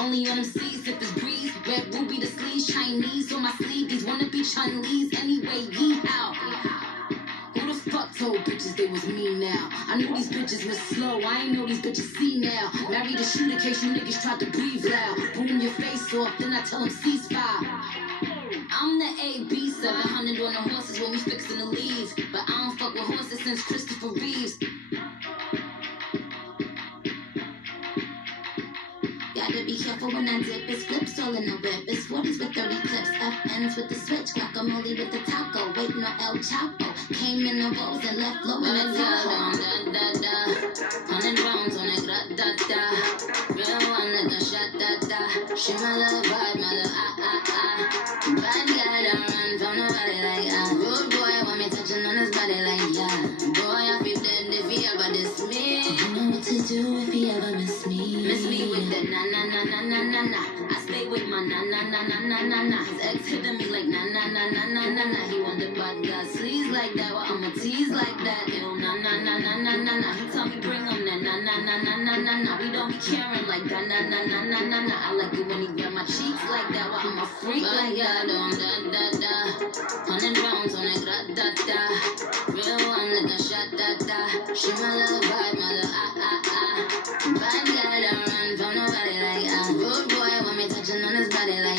Only on them seas if it's breeze. Red ruby the sleeves, Chinese on my sleeve. These wanna be Chun-Lees anyway, yeehaw. Who the fuck told bitches they was me now? I knew these bitches was slow, I ain't know these bitches see now. Married to shoot in case you niggas tried to breathe loud. Boom your face off, then I tell them ceasefire. I'm the AB, 700 on the horses when we fixin' to leave. But I don't fuck with horses since Christopher Reeves. Gotta be careful when I dip, it's flips all in the whip. It's 40s with 30 clips, FNs with the switch, guacamole with the taco, waiting on El Chapo. Came in the rolls and left low in the Tahoe. 100 rounds on it, da-da-da. Real one like a shot-da-da. She my little vibe, my little ah-ah-ah. Bad guy don't run from nobody like Rude boy want me touching on his body like Boy, I feel dead if he ever diss me. You know what to do if he ever miss me. Miss me with the na-na-na-na-na-na-na. I stay with my na-na-na-na-na-na-na. His ex hitting me like na-na-na-na-na-na-na. He want the bad guy sleaze like that, well I'ma tease like that. Ew, na-na-na-na-na-na-na. He tell me bring him that na-na-na-na-na-na-na. We don't be caring like that, na-na-na-na-na-na. I like it when he grab my cheeks like that, well I'm a freak like that. Da-da-da. 100 rounds on it, da-da-da. Real one like a shot-da-da. She my little vibe, my little ah-ah-ah. Bad guy don't run from nobody like Rude boy want me touching on his body like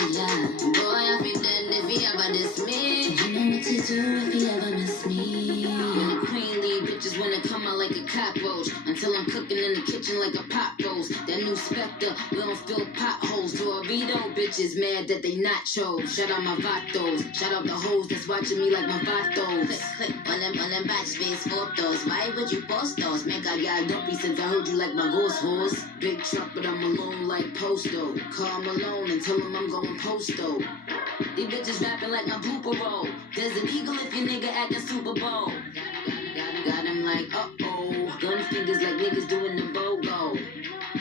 Boy, I feel dead if he ever diss me. You know what to do if he ever miss me. And the queenly bitches wanna come out like a cockroach until I'm cooking in the kitchen like a pot roast. That new Spectre, we don't fill potholes. Dorito bitches mad that they nachos. Shout out my vatos, shout out the hoes that's watching me like my vatos. Click, all them batch space photos. Why would you post those? Make I got dumpy since I heard you like my ghost horse. Big truck, but I'm alone like Posto. Call Malone and tell him I'm going Posto. These bitches rapping like my blooper roll. There's an eagle if your nigga acting Super Bowl. Got him like, uh-oh. Gun fingers like niggas doing the BOGO.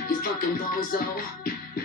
You fucking bozo.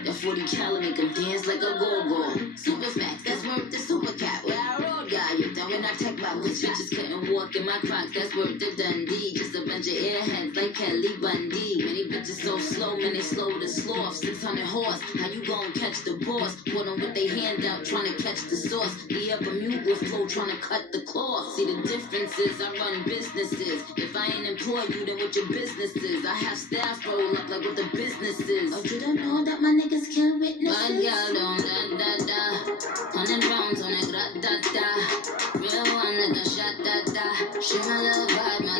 That 40 cal make him dance like a go-go. Super facts, that's worth the super cat. Where I road guy, you done when I tech about which bitches couldn't walk in my Crocs. That's worth the Dundee. Just a bunch of airheads like Kelly Bundy. Many bitches so slow, man, they slow to sloth. 600 horse, how you gon' catch the boss? Put them with their hand out, trying to catch the sauce. The upper mute with flow, trying to cut the cloth. See the difference is I run businesses. If I ain't employ you, then what your business is? I have staff roll up like what the business is. Oh, you don't know that my niggas kill witnesses? My girl don't da-da-da. 100 rounds on it, da-da-da. Real one like a shot-da-da. She my little vibe, my